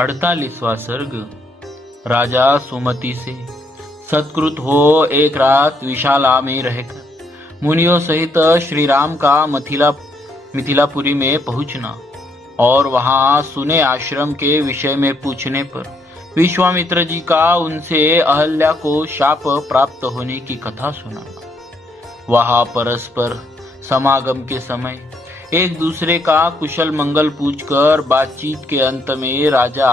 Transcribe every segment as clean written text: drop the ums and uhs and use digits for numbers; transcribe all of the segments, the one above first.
48वां सर्ग। राजा सुमति से सत्कृत हो एक रात विशाला में रहकर मुनियों सहित श्री राम का मिथिलापुरी में पहुंचना और वहां सुने आश्रम के विषय में पूछने पर विश्वामित्र जी का उनसे अहल्या को शाप प्राप्त होने की कथा सुनाना। वहां परस्पर समागम के समय एक दूसरे का कुशल मंगल पूछकर बातचीत के अंत में राजा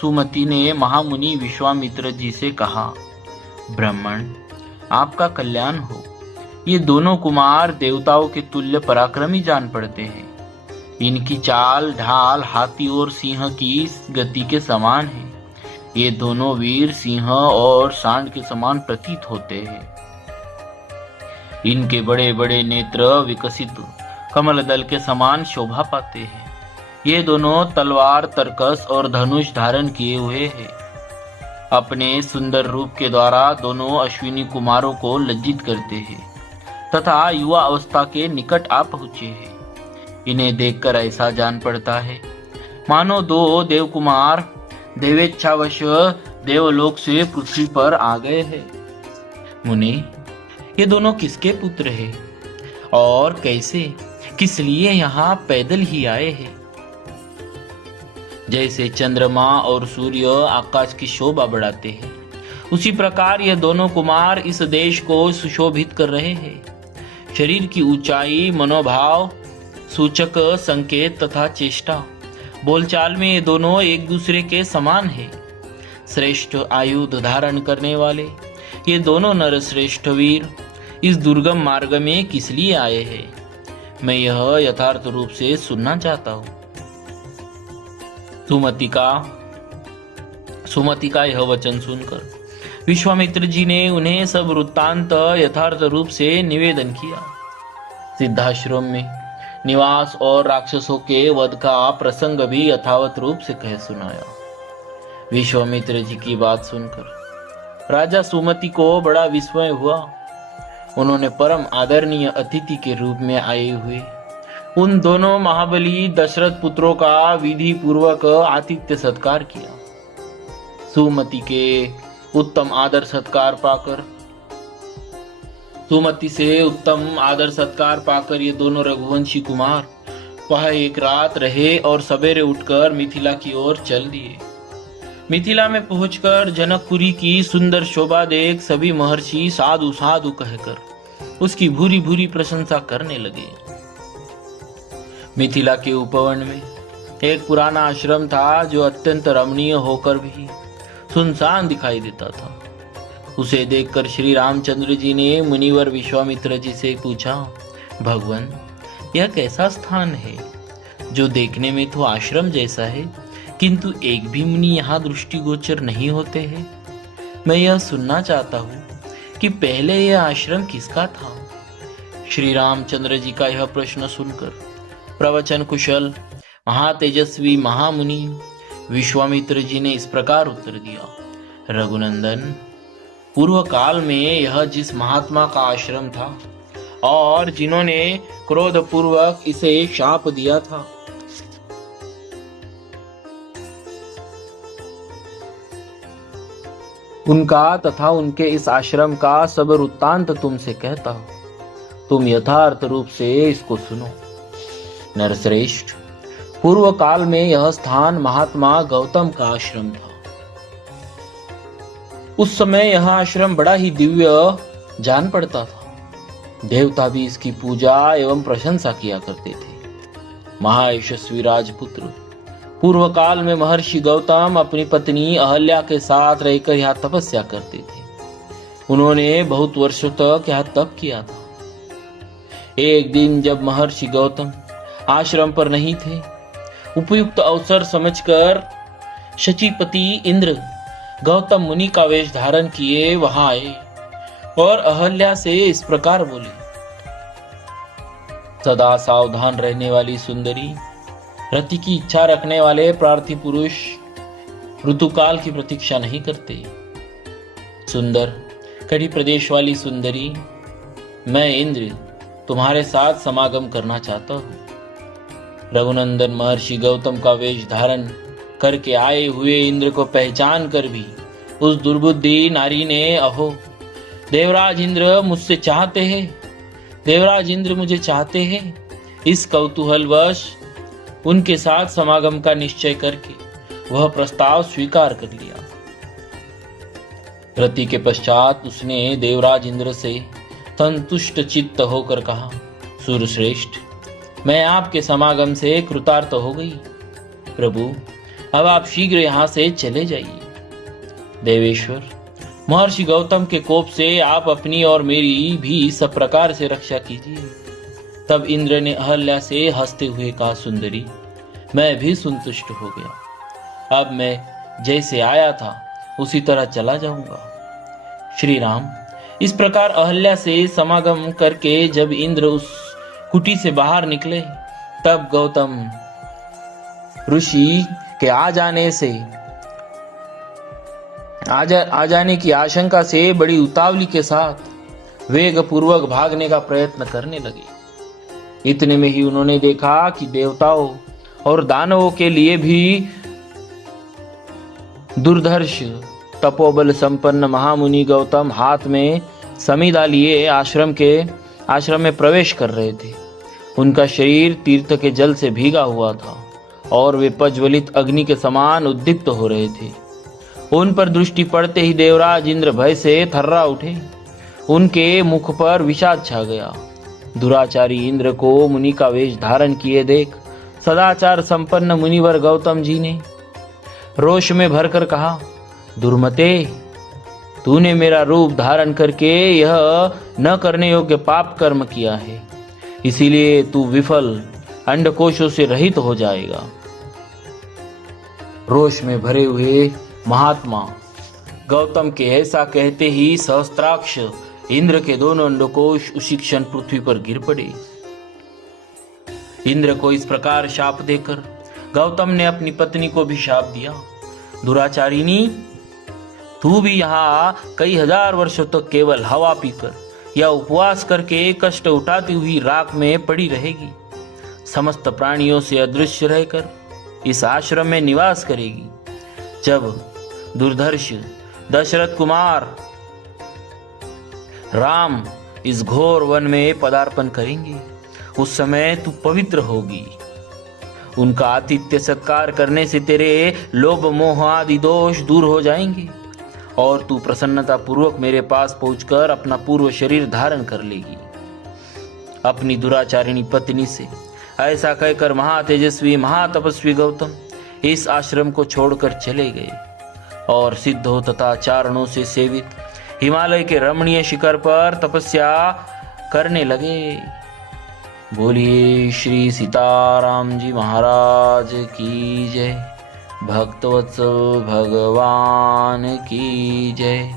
सुमति ने महामुनि विश्वामित्र जी से कहा, ब्राह्मण, आपका कल्याण हो। ये दोनों कुमार देवताओं के तुल्य पराक्रमी जान पड़ते हैं। इनकी चाल ढाल हाथी और सिंह की गति के समान है। ये दोनों वीर सिंह और सांड के समान प्रतीत होते हैं। इनके बड़े बड़े नेत्र विकसित कमल दल के समान शोभा पाते हैं। ये दोनों तलवार तरकस और धनुष धारण किए हुए हैं। अपने सुंदर रूप के द्वारा दोनों अश्विनी कुमारों को लज्जित करते हैं तथा युवा अवस्था के निकट आ पहुंचे हैं। इन्हें देखकर ऐसा जान पड़ता है मानो दो देवकुमार देवेच्छावश देवलोक से पृथ्वी पर आ गए हैं। मुनि, ये दोनों किसके पुत्र हैं और कैसे किस लिए यहाँ पैदल ही आए हैं? जैसे चंद्रमा और सूर्य आकाश की शोभा बढ़ाते हैं, उसी प्रकार ये दोनों कुमार इस देश को सुशोभित कर रहे हैं। शरीर की ऊंचाई, मनोभाव सूचक संकेत तथा चेष्टा, बोलचाल में ये दोनों एक दूसरे के समान हैं। श्रेष्ठ आयुध धारण करने वाले ये दोनों नर श्रेष्ठ वीर इस दुर्गम मार्ग में किस लिए आए हैं? मैं यह यथार्थ रूप से सुनना चाहता हूं। सुमति का यह वचन सुनकर विश्वामित्र जी ने उन्हें सब वृत्तांत यथार्थ रूप से निवेदन किया। सिद्धाश्रम में निवास और राक्षसों के वध का प्रसंग भी यथावत रूप से कह सुनाया। विश्वामित्र जी की बात सुनकर राजा सुमति को बड़ा विस्मय हुआ। उन्होंने परम आदरणीय अतिथि के रूप में आए हुए उन दोनों महाबली दशरथ पुत्रों का विधि पूर्वक आतिथ्य सत्कार किया। सुमति के उत्तम आदर सत्कार पाकर ये दोनों रघुवंशी कुमार वहां एक रात रहे और सवेरे उठकर मिथिला की ओर चल दिए। मिथिला में पहुंचकर जनकपुरी की सुंदर शोभा देख सभी महर्षि साधु साधु कहकर उसकी भूरी भूरी प्रशंसा करने लगे। मिथिला के उपवन में एक पुराना आश्रम था जो अत्यंत रमणीय होकर भी सुनसान दिखाई देता था। उसे देखकर श्री रामचंद्र जी ने मुनिवर विश्वामित्र जी से पूछा, भगवान, यह कैसा स्थान है जो देखने में तो आश्रम जैसा है किंतु एक भी मुनि यहाँ दृष्टिगोचर नहीं होते हैं? मैं यह सुनना चाहता हूँ कि पहले यह आश्रम किसका था? श्री रामचंद्र जी का यह प्रश्न सुनकर प्रवचन कुशल महातेजस्वी महामुनि विश्वामित्र जी ने इस प्रकार उत्तर दिया, रघुनंदन, पूर्व काल में यह जिस महात्मा का आश्रम था और जिन्होंने क्रोध पूर्वक इसे शाप दिया था, उनका तथा उनके इस आश्रम का सब वृत्तांत तुमसे कहता हूं। तुम यथार्थ रूप से इसको सुनो। नरश्रेष्ठ, पूर्व काल में यह स्थान महात्मा गौतम का आश्रम था। उस समय यह आश्रम बड़ा ही दिव्य जान पड़ता था। देवता भी इसकी पूजा एवं प्रशंसा किया करते थे। महायशस्वी राजपुत्र पूर्व काल में महर्षि गौतम अपनी पत्नी अहल्या के साथ रहकर यहाँ तपस्या करते थे। उन्होंने बहुत वर्षों तक यहाँ तप किया था। एक दिन जब महर्षि गौतम आश्रम पर नहीं थे, उपयुक्त अवसर समझकर शचीपति इंद्र गौतम मुनि का वेश धारण किए वहां आए और अहल्या से इस प्रकार बोले, सदा सावधान रहने वाली सुंदरी, रति की इच्छा रखने वाले प्रार्थी पुरुष ऋतुकाल की प्रतीक्षा नहीं करते। सुंदर कड़ी प्रदेश वाली सुंदरी, मैं इंद्र तुम्हारे साथ समागम करना चाहता हूँ। रघुनंदन महर्षि गौतम का वेश धारण करके आए हुए इंद्र को पहचान कर भी उस दुर्बुद्धि नारी ने अहो, देवराज इंद्र मुझसे चाहते हैं, देवराज इंद्र मुझे चाहते हैं, इस कौतूहलवश उनके साथ समागम का निश्चय करके वह प्रस्ताव स्वीकार कर लिया। रति के पश्चात उसने देवराज इंद्र से संतुष्ट चित्त होकर कहा, सूरश्रेष्ठ, मैं आपके समागम से कृतार्थ हो गई। प्रभु, अब आप शीघ्र यहाँ से चले जाइए। देवेश्वर, महर्षि गौतम के कोप से आप अपनी और मेरी भी सब प्रकार से रक्षा कीजिए। तब इंद्र ने अहल्या से हंसते हुए कहा, सुंदरी, मैं भी संतुष्ट हो गया। अब मैं जैसे आया था उसी तरह चला जाऊंगा। श्री राम इस प्रकार अहल्या से समागम करके जब इंद्र उस कुटी से बाहर निकले, तब गौतम ऋषि के आ जाने की आशंका से बड़ी उतावली के साथ वेग पूर्वक भागने का प्रयत्न करने लगे। इतने में ही उन्होंने देखा कि देवताओं और दानवों के लिए भी दुर्धर्ष तपोबल संपन्न महामुनि गौतम हाथ में समिधा लिए आश्रम में प्रवेश कर रहे थे। उनका शरीर तीर्थ के जल से भीगा हुआ था और वे प्रज्वलित अग्नि के समान उद्दीप्त हो रहे थे। उन पर दृष्टि पड़ते ही देवराज इंद्र भय से थर्रा उठे। उनके मुख पर विषाद छा गया। दुराचारी इंद्र को मुनि का वेश धारण किए देख सदाचार संपन्न मुनिवर गौतम जी ने रोष में भरकर कहा, दुर्मते, तूने मेरा रूप धारण करके यह न करने योग्य पाप कर्म किया है, इसीलिए तू विफल अंडकोशों से रहित हो जाएगा। रोष में भरे हुए महात्मा गौतम के ऐसा कहते ही सहस्त्राक्ष इंद्र के दोनों अंडकोश उसी क्षण पृथ्वी पर गिर पड़े। इंद्र को इस प्रकार शाप देकर गौतम ने अपनी पत्नी को भी शाप दिया, दुराचारिणी, तू भी यहाँ कई हजार वर्षों तक केवल हवा पीकर या उपवास करके कष्ट उठाती हुई राख में पड़ी रहेगी। समस्त प्राणियों से अदृश्य रहकर इस आश्रम में निवास करेगी। जब दुर्धर्ष दशरथ कुमार राम इस घोर वन में पदार्पण करेंगे, उस समय तू पवित्र होगी। उनका आतिथ्य सत्कार करने से तेरे लोभ मोह आदि दोष दूर हो जाएंगे और तू प्रसन्नता पूर्वक मेरे पास पहुंचकर अपना पूर्व शरीर धारण कर लेगी। अपनी दुराचारिणी पत्नी से ऐसा कहकर महातेजस्वी महातपस्वी गौतम इस आश्रम को छोड़कर चले गए और सिद्धों तथा चारणों से सेवित हिमालय के रमणीय शिखर पर तपस्या करने लगे। बोलिए श्री सीताराम जी महाराज की जय, भक्तवत्सल भगवान की जय।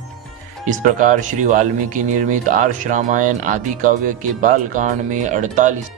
इस प्रकार श्री वाल्मीकि निर्मित आर्ष रामायण आदि काव्य के बालकांड में 48